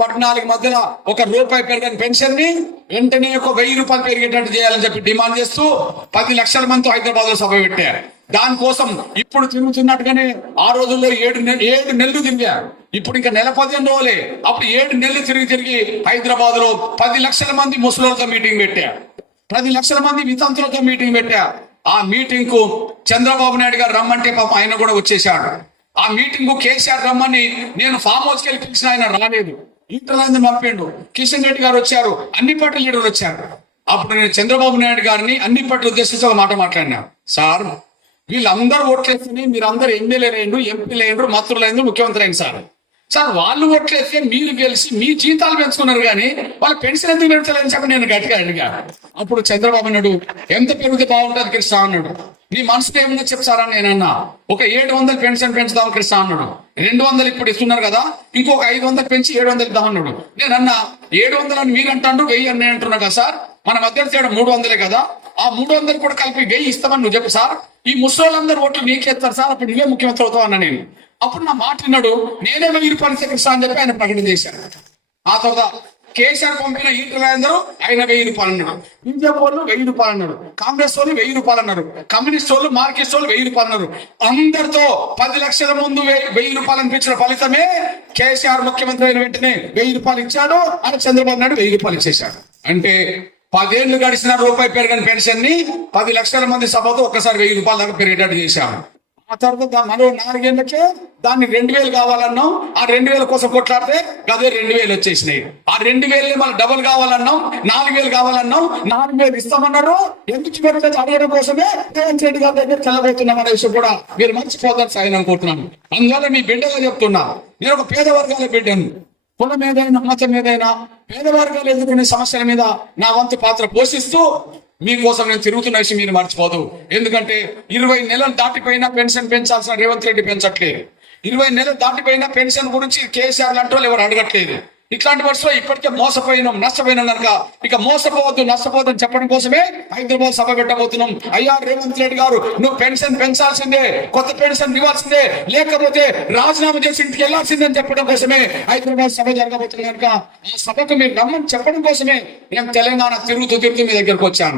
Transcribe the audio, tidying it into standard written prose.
14 మధ్యలో ₹1 పెరగని పెన్షన్ ని వెంటనే ₹1000 పెరిగేటట్టు చేయాలని చెప్పి డిమాండ్ చేస్తూ 10 లక్షల మందితో హైదరాబాద్ లో సభ పెట్టారు. దానికోసం ఇప్పుడు తిరుగుతున్నట్టుగానే ఆ రోజుల్లో 7 నెలలు తిరిగారు. ఇప్పుడు ఇంకా నెల 15 రోజులే. అప్పుడు 7 నెలలు తిరిగి హైదరాబాద్ లో 10 లక్షల మంది ముసలితో మీటింగ్ పెట్టారు. 10 లక్షల మంది వితంతులతో మీటింగ్ పెట్టారు. ఆ మీటింగ్ కు చంద్రబాబు నాయుడు గారు రమ్మంటే పాపం ఆయన కూడా వచ్చేసాడు. ఆ మీటింగ్ కు కేసీఆర్ రమ్మని నేను ఫామ్ హౌస్ కి పిలిచిన ఆయన రాలేదు. ఇంటర్లాండ్ పంపిండు. కిషన్ రెడ్డి గారు వచ్చారు. అన్ని పార్టీ లీడర్లు వచ్చారు. అప్పుడు నేను చంద్రబాబు నాయుడు గారిని అన్ని పార్టీలు ఉద్దేశించి ఒక మాట మాట్లాడినా. సార్, వీళ్ళందరూ ఓట్లేస్తే మీరందరూ ఎమ్మెల్యేలు అయ్యిండ్రు, ఎంపీలు అయ్యిండ్రు, మంత్రులు అయ్యిండ్రు, ముఖ్యమంత్రి అయింది సార్. వాళ్ళు ఓట్లేస్తే మీరు గెలిచి మీ జీతాలు పెంచుకున్నారు కానీ వాళ్ళ పెన్షన్ ఎందుకు పెంచలేదని చెప్పి నేను గట్టిగా అడిగా. అప్పుడు చంద్రబాబు అన్నాడు, ఎంత పెరిగితే బాగుంటుంది కృష్ణ అన్నాడు. నీ మనసులో ఏమన్నా చెప్తారా నేను అన్నా. 700 పెన్షన్ పెంచుదాం కృష్ణ అన్నాడు. 200 ఇప్పుడు ఇస్తున్నారు కదా, ఇంకొక 500 పెంచి 700 ఇద్దాం అన్నాడు. నేను అన్నా 700 అని మీరు అంటాడు, 1000 అని నేను అంటున్నా కదా సార్, మన మధ్య తేడా 300 కదా, ఆ 300 కూడా కలిపి 1000 ఇస్తామని నువ్వు చెప్పు సార్. ఈ ముసలోళ్ళందరూ ఓట్లు నీకేస్తారు సార్, అప్పుడు నువ్వే ముఖ్యమంత్రి అవుతావు అన్నా నేను. అప్పుడు నా మాట విన్నాడు. నేనే 1000 కృష్ణ అని చెప్పి ఆయన ప్రకటన చేశాను. ఆ తర్వాత కేసీఆర్ పంపిన ఈటలందరూ ఆయన ₹1000 అన్నాడు. బీజేపీ వాళ్ళు ₹1000 అన్నాడు. కాంగ్రెస్ వాళ్ళు ₹1000 అన్నారు. కమ్యూనిస్ట్ వాళ్ళు, మార్కెట్ వాళ్ళు ₹1000 అన్నారు. అందరితో 10 లక్షల ముందు ₹1000 అనిపించిన ఫలితమే కేసీఆర్ ముఖ్యమంత్రి అయిన వెంటనే ₹1000 ఇచ్చాడు. అని చంద్రబాబు నాయుడు ₹1000 ఇచ్చేశాడు. అంటే 10 ఏళ్లు గడిచిన ₹1 పెరగని పెన్షన్ ని 10 లక్షల మంది సభతో ఒక్కసారి ₹1000 దాకా పెరిగేటట్టు చేశాము. ఆ తర్వాత మరో 4 ఏళ్లకే దాన్ని 2000 కావాలన్నాం. ఆ 2000 కోసం కొట్లాడితే అదే 2000 వచ్చేసినాయి. ఆ 2000 మళ్ళీ డబుల్ కావాలన్నాం, 4000 కావాలన్నాం, 4000 ఇస్తామన్నారు. ఎందుకు పెడితే అడగడం కోసమే రేవంత్ రెడ్డి గారి దగ్గర తెల్లబోతున్నాం అనే విషయం కూడా మీరు మర్చిపోతారు సాయం అనుకుంటున్నాను. అందువల్ల మీ బిడ్డగా చెప్తున్నా, నేను ఒక పేద వర్గాల బిడ్డను. కులం ఏదైనా, మతం ఏదైనా, పేద వర్గాలు ఎదుర్కొనే సమస్యల మీద నా వంతు పాత్ర పోషిస్తూ మీకోసం నేను తిరుగుతున్న విషయం మీరు మర్చిపోదు. ఎందుకంటే 20 నెలలు దాటిపోయినా పెన్షన్ పెంచాల్సిన రేవంత్ రెడ్డి పెంచట్లేదు. 20 నెలలు దాటిపోయినా పెన్షన్ గురించి కేసీఆర్ లాంటి వాళ్ళు ఎవరు అడగట్లేదు. ఇట్లాంటి వర్షంలో ఇప్పటికే మోసపోయినాం, నష్టపోయినాం కనుక ఇక మోసపోవద్దు, నష్టపోవద్దు అని చెప్పడం కోసమే హైదరాబాద్ సభ పెట్టబోతున్నాం. అయ్యా రేవంత్ రెడ్డి గారు, నువ్వు పెన్షన్ పెంచాల్సిందే, కొత్త పెన్షన్ ఇవ్వాల్సిందే, లేకపోతే రాజీనామా చేసి ఇంటికి వెళ్లాల్సిందని చెప్పడం కోసమే హైదరాబాద్ సభ జరగబోతుంది కనుక ఆ సభకు మీరు రమ్మని చెప్పడం కోసమే నేను తెలంగాణ తిరుగుతూ మీ దగ్గరకు వచ్చాను.